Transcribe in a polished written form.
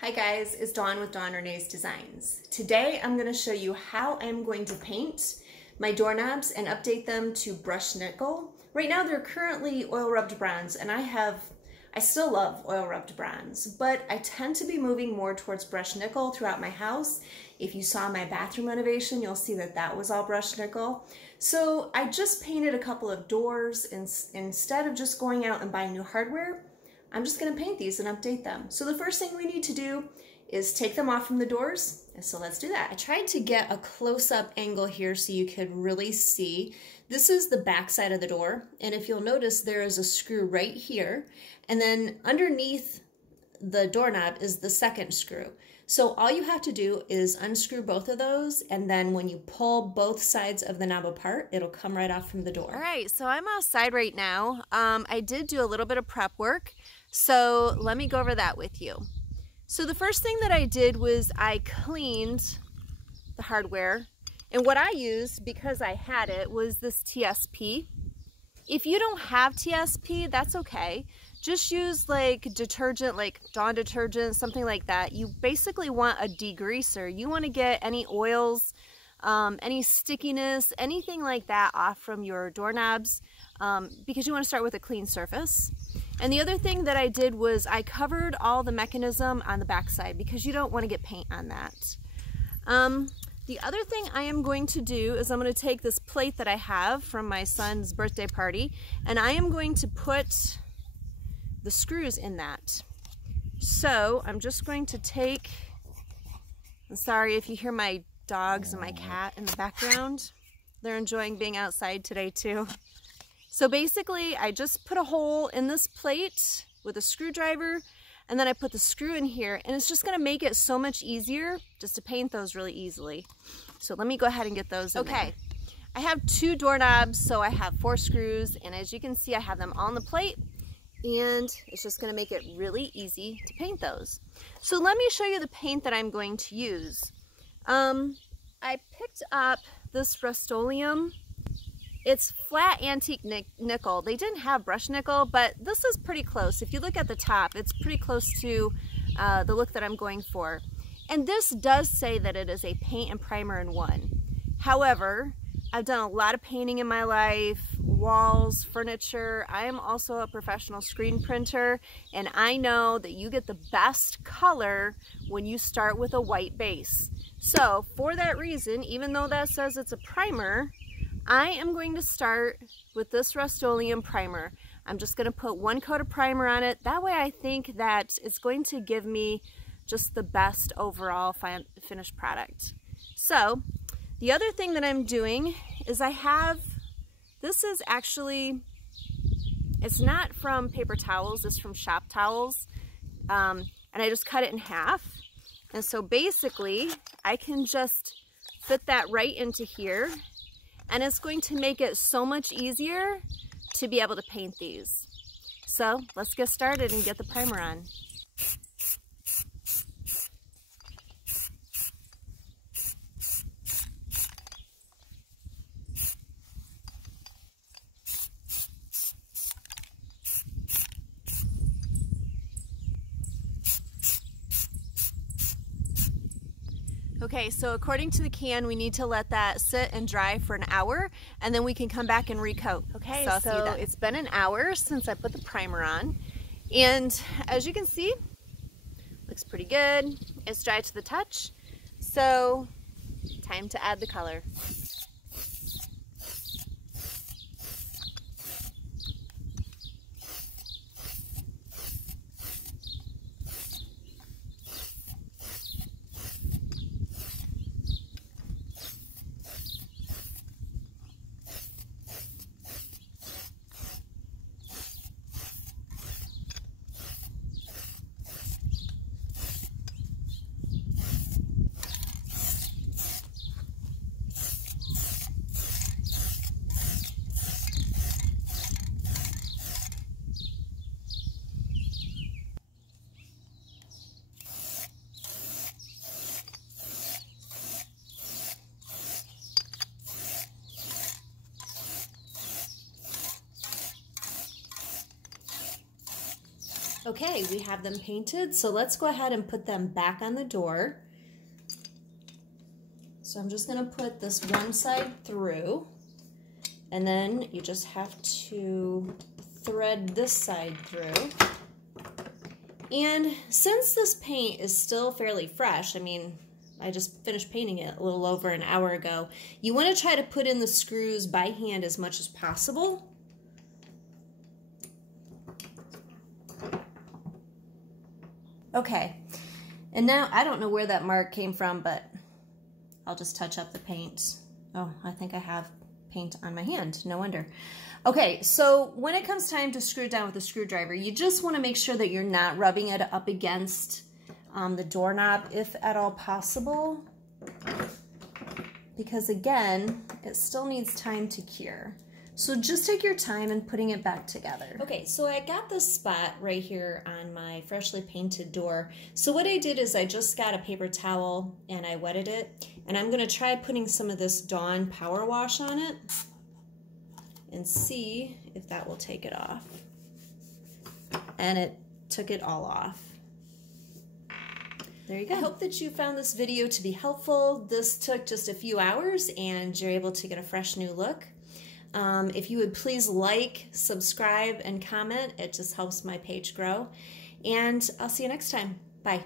Hi guys, it's Dawn with Dawn Renee's Designs. Today I'm going to show you how I'm going to paint my doorknobs and update them to brushed nickel. Right now they're currently oil rubbed bronze and I still love oil rubbed bronze, but I tend to be moving more towards brushed nickel throughout my house. If you saw my bathroom renovation, you'll see that that was all brushed nickel. So I just painted a couple of doors instead of just going out and buying new hardware. I'm just going to paint these and update them. So the first thing we need to do is take them off from the doors. And so let's do that. I tried to get a close-up angle here so you could really see. This is the back side of the door. And if you'll notice, there is a screw right here. And then underneath the doorknob is the second screw. So all you have to do is unscrew both of those, and then when you pull both sides of the knob apart, it'll come right off from the door. All right, so I'm outside right now. I did do a little bit of prep work, so let me go over that with you. So the first thing that I did was I cleaned the hardware, and what I used, because I had it, was this TSP. If you don't have TSP, that's okay. Just use like detergent, like Dawn detergent, something like that. You basically want a degreaser. You want to get any oils, any stickiness, anything like that off from your doorknobs because you want to start with a clean surface. And the other thing that I did was I covered all the mechanism on the back side because you don't want to get paint on that. The other thing I am going to do is I'm going to take this plate that I have from my son's birthday party, and I am going to put the screws in that. So I'm just going to take, I'm sorry if you hear my dogs and my cat in the background. They're enjoying being outside today too. So basically I just put a hole in this plate with a screwdriver, and then I put the screw in here, and it's just going to make it so much easier just to paint those really easily. So let me go ahead and get those in there. I have 2 doorknobs, so I have 4 screws, and as you can see I have them on the plate, and it's just going to make it really easy to paint those. So let me show you the paint that I'm going to use. I picked up this Rust-Oleum. It's flat antique nickel. They didn't have brushed nickel, but this is pretty close. If you look at the top, it's pretty close to the look that I'm going for. And this does say that it is a paint and primer in one. However, I've done a lot of painting in my life, walls, furniture. I am also a professional screen printer, and I know that you get the best color when you start with a white base. So for that reason, even though that says it's a primer, I am going to start with this Rust-Oleum primer. I'm just going to put 1 coat of primer on it. That way I think that it's going to give me just the best overall finished product. So the other thing that I'm doing is I have, this is actually, it's not from paper towels, it's from shop towels. And I just cut it in half. And so basically I can just fit that right into here, and it's going to make it so much easier to be able to paint these. So let's get started and get the primer on. Okay, so according to the can, we need to let that sit and dry for an hour, and then we can come back and recoat. Okay, so it's been an hour since I put the primer on, and as you can see, looks pretty good. It's dry to the touch, so time to add the color. Okay, we have them painted, so let's go ahead and put them back on the door. So I'm just going to put this one side through, and then you just have to thread this side through. And since this paint is still fairly fresh, I mean, I just finished painting it a little over an hour ago, you want to try to put in the screws by hand as much as possible. Okay, and now I don't know where that mark came from, but I'll just touch up the paint. Oh, I think I have paint on my hand, no wonder. Okay, so when it comes time to screw it down with a screwdriver, you just want to make sure that you're not rubbing it up against the doorknob if at all possible, because again, it still needs time to cure. So just take your time in putting it back together. Okay, so I got this spot right here on my freshly painted door. So what I did is I just got a paper towel and I wetted it, and I'm gonna try putting some of this Dawn Power Wash on it and see if that will take it off. And it took it all off. There you go. I hope that you found this video to be helpful. This took just a few hours and you're able to get a fresh new look. If you would please like, subscribe, and comment, it just helps my page grow. And I'll see you next time. Bye.